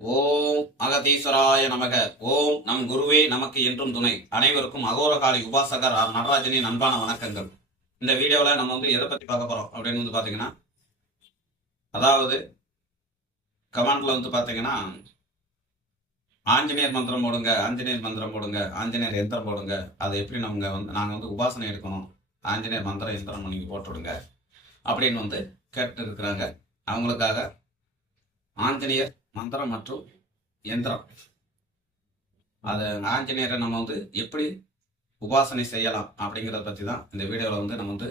ஓம் அகதீஸ்வராய நமக. ஓம் நம் குருவே நமக்கு என்றும் துணை. அனைவருக்கும் அகோரகாலி உபாசகர் ஆர் நடராஜனின் அன்பான வணக்கங்கள். இந்த வீடியோல நம்ம வந்து எதை பத்தி பார்க்க போறோம் அப்படின்னு வந்து பாத்தீங்கன்னா அதாவது கமாண்ட்ல வந்து பாத்தீங்கன்னா ஆஞ்சநேயர் மந்திரம் போடுங்க ஆஞ்சநேயர் மந்திரம் போடுங்க ஆஞ்சநேயர் யந்திரம் போடுங்க. அதை எப்படி நம்ம வந்து நாங்க வந்து உபாசனை எடுக்கணும்? ஆஞ்சநேயர் மந்திரம் எந்திரம் நீங்க போட்டுவிடுங்க அப்படின்னு வந்து கேட்டு இருக்கிறாங்க அவங்களுக்காக ஆஞ்சநேயர் மந்திரம் மற்றும் எந்திரம். அது ஆஞ்சநேயரை நம்ம வந்து எப்படி உபாசனை செய்யலாம் அப்படிங்கிறத பற்றி தான் இந்த வீடியோவில் வந்து நம்ம வந்து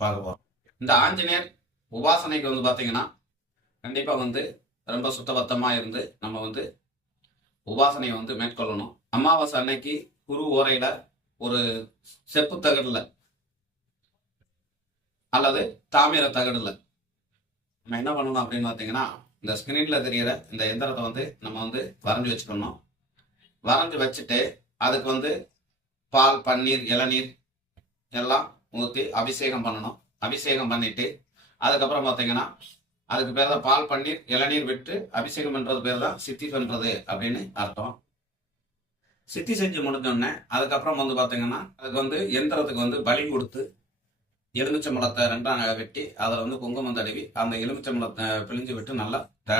பார்க்க போகிறோம் இந்த ஆஞ்சநேயர் உபாசனைக்கு வந்து பார்த்தீங்கன்னா கண்டிப்பாக வந்து ரொம்ப சுத்தபத்தமாக இருந்து நம்ம வந்து உபாசனையை வந்து மேற்கொள்ளணும். அமாவாசை அன்னைக்கு குரு ஓரையில் ஒரு செப்பு தகடில் அல்லது தாமிர தகடில். நம்ம என்ன பண்ணணும் அப்படின்னு பார்த்தீங்கன்னா இந்த ஸ்கிரீன்ல தெரியிற இந்த எந்திரத்தை வந்து நம்ம வந்து வரைஞ்சி வச்சுக்கணும். வரைஞ்சி வச்சுட்டு அதுக்கு வந்து பால் பன்னீர் இளநீர் எல்லாம் ஊற்றி அபிஷேகம் பண்ணணும். அபிஷேகம் பண்ணிட்டு அதுக்கப்புறம் பார்த்தீங்கன்னா அதுக்கு பேர் தான் பால் பன்னீர் இளநீர் விட்டு அபிஷேகம் பண்றது பேர் தான் சித்தி பண்றது அப்படின்னு அர்த்தம். சித்தி செஞ்சு முடிஞ்சோடனே அதுக்கப்புறம் வந்து பார்த்தீங்கன்னா அதுக்கு வந்து எந்திரத்துக்கு வந்து பலி கொடுத்து எலுமிச்சை எலுமிச்சம்பழத்தை ரெண்டாம் வெட்டி அதில் வந்து குங்குமம் தடவி அந்த எலுமிச்சை எலுமிச்சம்பழத்தை பிழிஞ்சு விட்டு நல்லா த-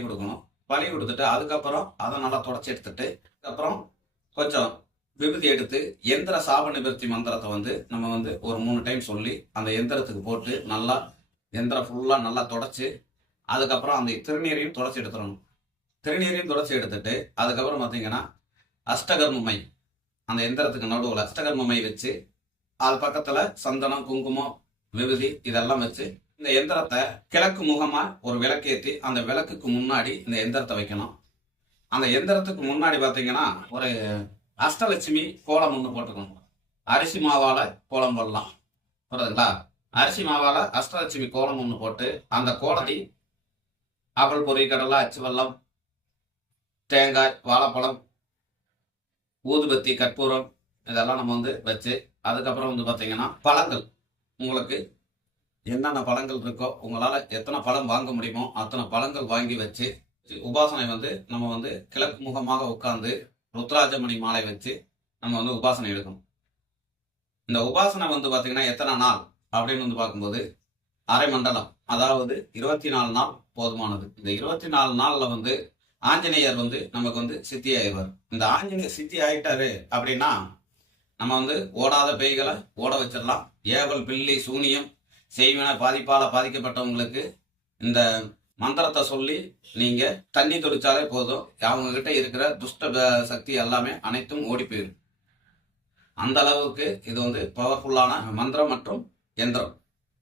கொடுக்கணும். பழி கொடுத்துட்டு அதுக்கப்புறம் அதை நல்லா தொடச்சி எடுத்துட்டு அதுக்கப்புறம் கொஞ்சம் விபத்தி எடுத்து எந்திர சாப நிவர்த்தி மந்திரத்தை வந்து நம்ம வந்து ஒரு மூணு டைம் சொல்லி அந்த எந்திரத்துக்கு போட்டு நல்லா எந்திரம் ஃபுல்லாக நல்லா தொடச்சி அதுக்கப்புறம் அந்த திருநீரையும் தொடச்சி எடுத்துடணும். திருநீரையும் தொடச்சி எடுத்துட்டு அதுக்கப்புறம் பார்த்தீங்கன்னா அஷ்டகர்மமை அந்த எந்திரத்துக்கு நடுவில் அஷ்டகர்மமை வச்சு அது பக்கத்துல சந்தனம் குங்குமம் விபதி இதெல்லாம் வச்சு இந்த எந்திரத்தை கிழக்கு முகமா ஒரு விளக்கேற்றி அந்த விளக்குக்கு முன்னாடி இந்த எந்திரத்தை வைக்கணும். அந்த எந்திரத்துக்கு முன்னாடி பாத்தீங்கன்னா ஒரு அஷ்டலட்சுமி கோலம் ஒன்று போட்டுக்கணும். அரிசி மாவால கோலம் போடலாம். புரியுதுங்களா? அரிசி மாவால அஷ்டலட்சுமி கோலம் ஒன்று போட்டு அந்த கோலத்தை அவல் பொறி கடலை அச்சு வெல்லம் தேங்காய் வாழைப்பழம் ஊதுபத்தி கற்பூரம் இதெல்லாம் நம்ம வந்து வச்சு அதுக்கப்புறம் வந்து பார்த்தீங்கன்னா பழங்கள். உங்களுக்கு என்னென்ன பழங்கள் இருக்கோ உங்களால் எத்தனை பழம் வாங்க முடியுமோ அத்தனை பழங்கள் வாங்கி வச்சு உபாசனை வந்து நம்ம வந்து கிழக்கு முகமாக உட்கார்ந்து ருத்ராஜமணி மாலை வச்சு நம்ம வந்து உபாசனை எடுக்கணும். இந்த உபாசனை வந்து பார்த்தீங்கன்னா எத்தனை நாள் அப்படின்னு வந்து பார்க்கும்போது அரை மண்டலம் அதாவது இருபத்தி நாலு நாள் போதுமானது. இந்த இருபத்தி நாலு நாள்ல வந்து ஆஞ்சநேயர் வந்து நமக்கு வந்து சித்தி ஆயிடுவார். இந்த ஆஞ்சநேயர் சித்தி ஆயிட்டாரு அப்படின்னா நம்ம வந்து ஓடாத பேய்களை ஓட வச்சிடலாம். ஏவல் பில்லி சூனியம் செய்வின பாதிப்பால் பாதிக்கப்பட்டவங்களுக்கு இந்த மந்திரத்தை சொல்லி நீங்கள் தண்ணி தொடிச்சாலே போதும். அவங்கக்கிட்ட இருக்கிற துஷ்ட சக்தி எல்லாமே அனைத்தும் ஓடி போயிடும் அந்த அளவுக்கு இது வந்து பவர்ஃபுல்லான மந்திரம் மற்றும் எந்திரம்.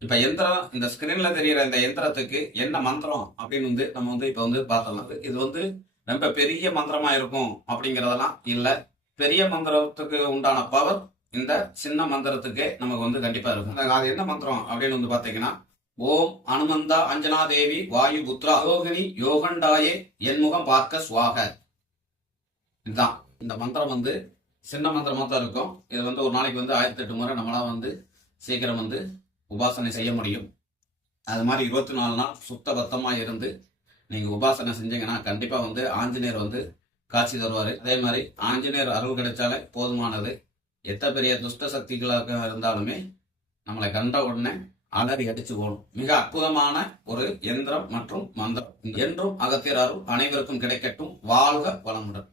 இப்போ எந்திரம் இந்த ஸ்க்ரீனில் தெரிகிற இந்த எந்திரத்துக்கு என்ன மந்திரம் அப்படின்னு வந்து நம்ம வந்து இப்போ வந்து பார்த்தலாம் இது வந்து ரொம்ப பெரிய மந்திரமாக இருக்கும் அப்படிங்கிறதெல்லாம் இல்லை. பெரிய மந்திரத்துக்கு உண்டான பவர் இந்த சின்ன மந்திரத்துக்கு நமக்கு வந்து கண்டிப்பா இருக்கும். அது என்ன மந்திரம் அப்படின்னு வந்து பாத்தீங்கன்னா ஓம் அனுமந்தா அஞ்சனா தேவி வாயு புத்ரா யோகினி யோகண்டாயே என்முகம் பார்க்க சுவாக. இதுதான். இந்த மந்திரம் வந்து சின்ன மந்திரமா தான் இருக்கும். இது வந்து ஒரு நாளைக்கு வந்து ஆயிரத்தி எட்டு முறை நம்மளால வந்து சீக்கிரம் வந்து உபாசனை செய்ய முடியும். அது மாதிரி இருபத்தி நாலு நாள் சுத்த பத்தமா இருந்து நீங்க உபாசனை செஞ்சீங்கன்னா கண்டிப்பா வந்து ஆஞ்சநேயர் வந்து காட்சி தருவார். அதே மாதிரி ஆஞ்சநேயர் அருள் கிடைச்சாலே போதுமானது. எத்த பெரிய துஷ்ட சக்திகளாக இருந்தாலுமே நம்மளை கண்ட உடனே அலறி அடிச்சு போகணும் மிக அற்புதமான ஒரு எந்திரம் மற்றும் மந்திரம். என்றும் அகத்தியர் அருள் அனைவருக்கும் கிடைக்கட்டும். வாழ்க வளமுடன்.